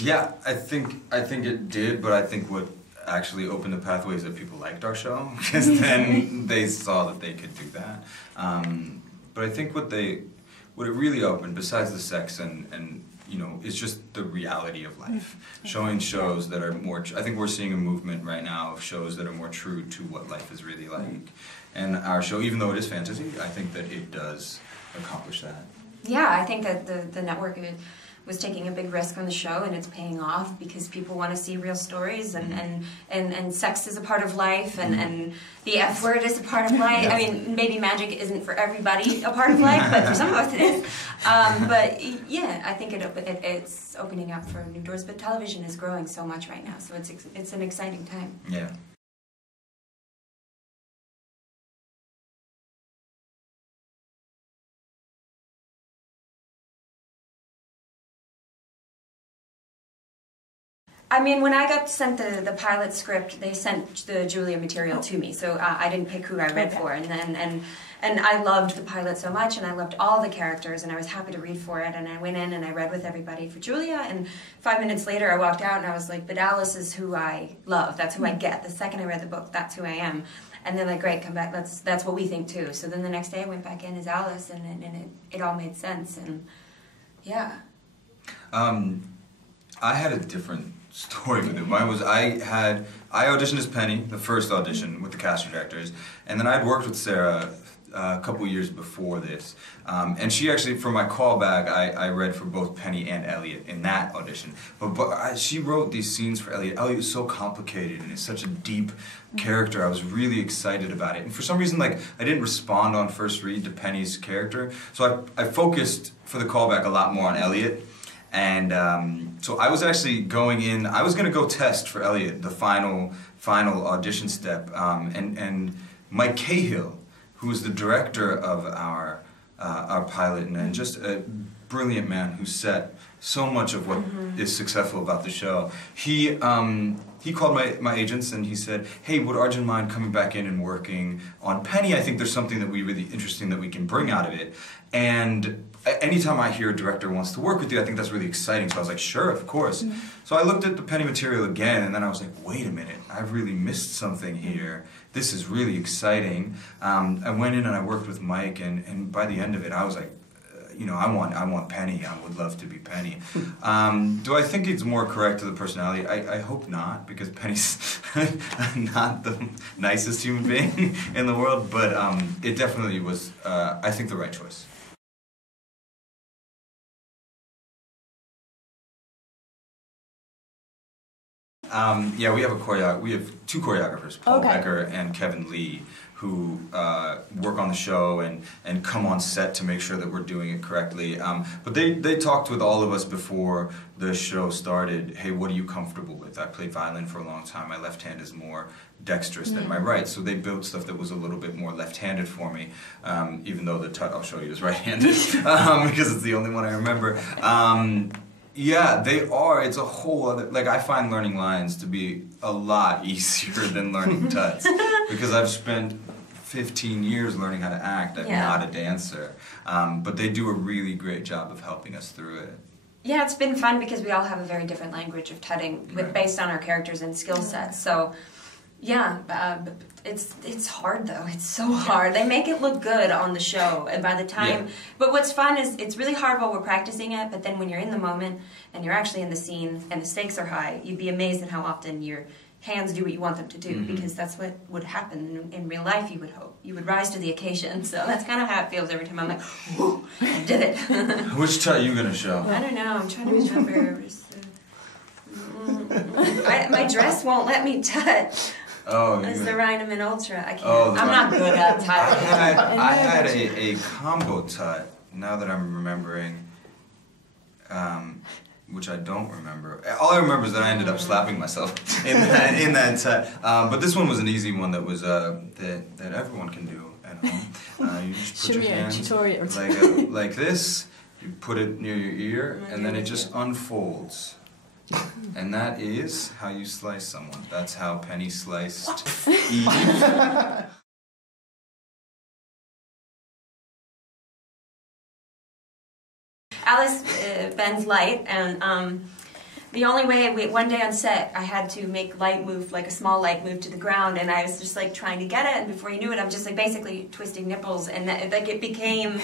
Yeah, I think it did, but I think what actually opened the pathway is that people liked our show, because then they saw that they could do that. But I think what it really opened, besides the sex and you know, it's just the reality of life. Showing shows that are more, I think we're seeing a movement right now of shows that are more true to what life is really like. And our show, even though it is fantasy, I think that it does accomplish that. Yeah, I think that the network was taking a big risk on the show, and it's paying off because people want to see real stories, and sex is a part of life, and the F word is a part of life. I mean, maybe magic isn't for everybody a part of life, but for some of us it is. But yeah, I think it's opening up for new doors. But television is growing so much right now, so it's an exciting time. Yeah. I mean, when I got sent the pilot script, they sent the Julia material to me, so I didn't pick who I read for, and I loved the pilot so much, and I loved all the characters, and I was happy to read for it, and I went in and I read with everybody for Julia, and 5 minutes later I walked out and I was like, but Alice is who I love, that's who I get. The second I read the book, that's who I am. And they're like, great, come back, that's what we think too. So then the next day I went back in as Alice, and it all made sense, and yeah. I had a different story with it. Mine was I auditioned as Penny, the first audition with the casting directors, and then I'd worked with Sarah a couple years before this, and she actually, for my callback, I read for both Penny and Elliot in that audition. But she wrote these scenes for Elliot. Elliot is so complicated and it's such a deep character. I was really excited about it, and for some reason, like, I didn't respond on first read to Penny's character, so I focused for the callback a lot more on Elliot. And so I was actually going in, I was going to go test for Elliot, the final audition step, and Mike Cahill, who was the director of our pilot, and just a brilliant man who set so much of what is successful about the show. He called my agents and he said, hey, would Arjun mind coming back in and working on Penny? I think there's something that really interesting that we can bring out of it. And anytime I hear a director wants to work with you, I think that's really exciting. So I was like, sure, of course. So I looked at the Penny material again, and then I was like, wait a minute, I've really missed something here. This is really exciting. I went in and I worked with Mike, and by the end of it, I was like, you know, I want Penny. I would love to be Penny. Do I think it's more correct to the personality? I hope not, because Penny's not the nicest human being in the world, but it definitely was, I think, the right choice. Yeah, we have two choreographers, Paul Becker and Kevin Lee, who work on the show and come on set to make sure that we're doing it correctly. But they talked with all of us before the show started, hey, what are you comfortable with? I played violin for a long time. My left hand is more dexterous than my right. So they built stuff that was a little bit more left-handed for me, even though the tut I'll show you is right-handed, because it's the only one I remember. Yeah, they are. It's a whole other, like, I find learning lines to be a lot easier than learning tuts, because I've spent 15 years learning how to act. I'm not a dancer. But they do a really great job of helping us through it. Yeah, it's been fun because we all have a very different language of tutting based on our characters and skill sets. So, yeah, it's hard though. It's so hard. They make it look good on the show, and by the time... But what's fun is it's really hard while we're practicing it, but then when you're in the moment and you're actually in the scene and the stakes are high, you'd be amazed at how often your hands do what you want them to do, because that's what would happen in real life, you would hope. You would rise to the occasion, so that's kind of how it feels every time I'm like, whoo, I did it. Which tut are you going to show? I don't know, I'm trying to remember. My dress won't let me tut. Oh, it's the Rhinoman Ultra. I can't. Oh, I'm not good at tutting. I had a combo tut, now that I'm remembering, which I don't remember. All I remember is that I ended up slapping myself in that tut. But this one was an easy one that was that everyone can do at home. You just put your hands like this. You put it near your ear, and then it just unfolds. And that is how you slice someone. That's how Penny sliced Eve. Alice bends light, and The only way, one day on set, I had to make light move, like a small light move to the ground, and I was just like trying to get it, and before you knew it, I'm just like basically twisting nipples, and like it became,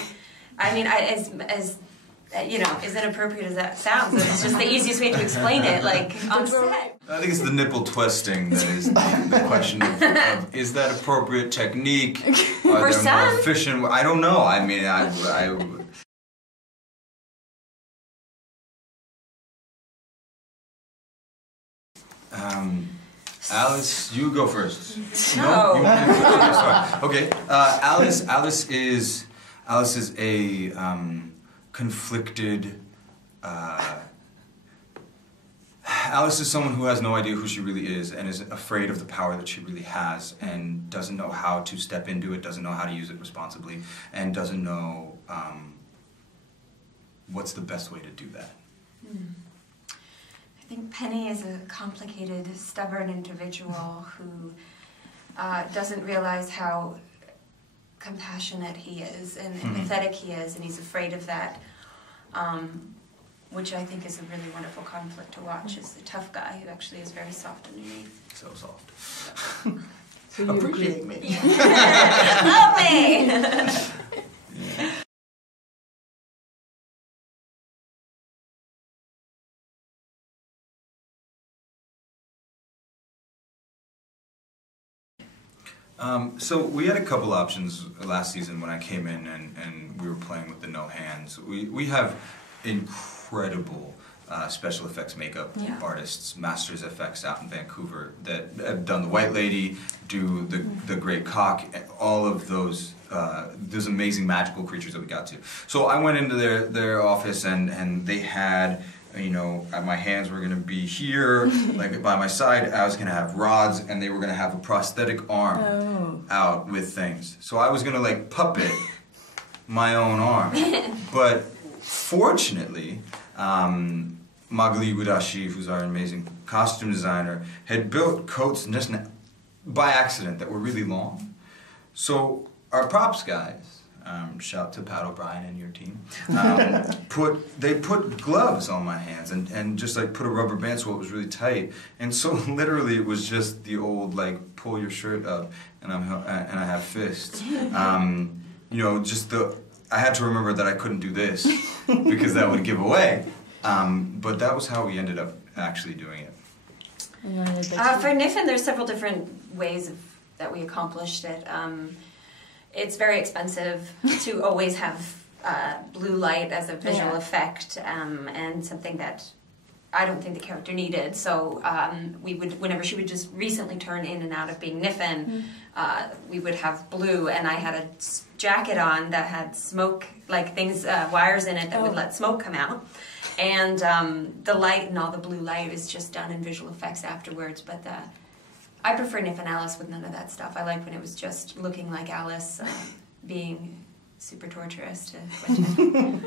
I mean, as you know, as inappropriate as that sounds, it's just the easiest way to explain it, like on set. I think it's the nipple twisting that is the question of is that appropriate technique? Are there more efficient? I don't know. I mean, Alice, you go first. No. You want me to go first? Sorry. Okay. Alice is a conflicted. Alice is someone who has no idea who she really is and is afraid of the power that she really has and doesn't know how to step into it, doesn't know how to use it responsibly, and doesn't know what's the best way to do that. I think Penny is a complicated, stubborn individual who doesn't realize how compassionate he is and empathetic he is, and he's afraid of that, which I think is a really wonderful conflict to watch, is the tough guy who actually is very soft underneath. So soft. So you appreciate me. Love me! Yeah. So we had a couple options last season when I came in and we were playing with the no hands. We have incredible special effects makeup artists, Masters FX out in Vancouver, that have done the White Lady, do the Great Cock, all of those amazing magical creatures that we got to. So I went into their office and they had, you know, my hands were going to be here, like by my side. I was going to have rods, and they were going to have a prosthetic arm out with things. So I was going to like puppet my own arm. But fortunately, Magali Wadashi, who's our amazing costume designer, had built coats just by accident that were really long. So our props guys, shout to Pat O'Brien and your team, they put gloves on my hands and just like put a rubber band so it was really tight. And so literally it was just the old like pull your shirt up and I have fists. You know, I had to remember that I couldn't do this because that would give away. But that was how we ended up actually doing it. For Niffen, there's several different ways that we accomplished it. It's very expensive to always have blue light as a visual effect, and something that I don't think the character needed. So we would, whenever she would just recently turn in and out of being Niffen, we would have blue, and I had a jacket on that had smoke, like things, wires in it that would let smoke come out. And the light and all the blue light is just done in visual effects afterwards, but I prefer Niffen Alice with none of that stuff. I like when it was just looking like Alice, being super torturous to Quentin.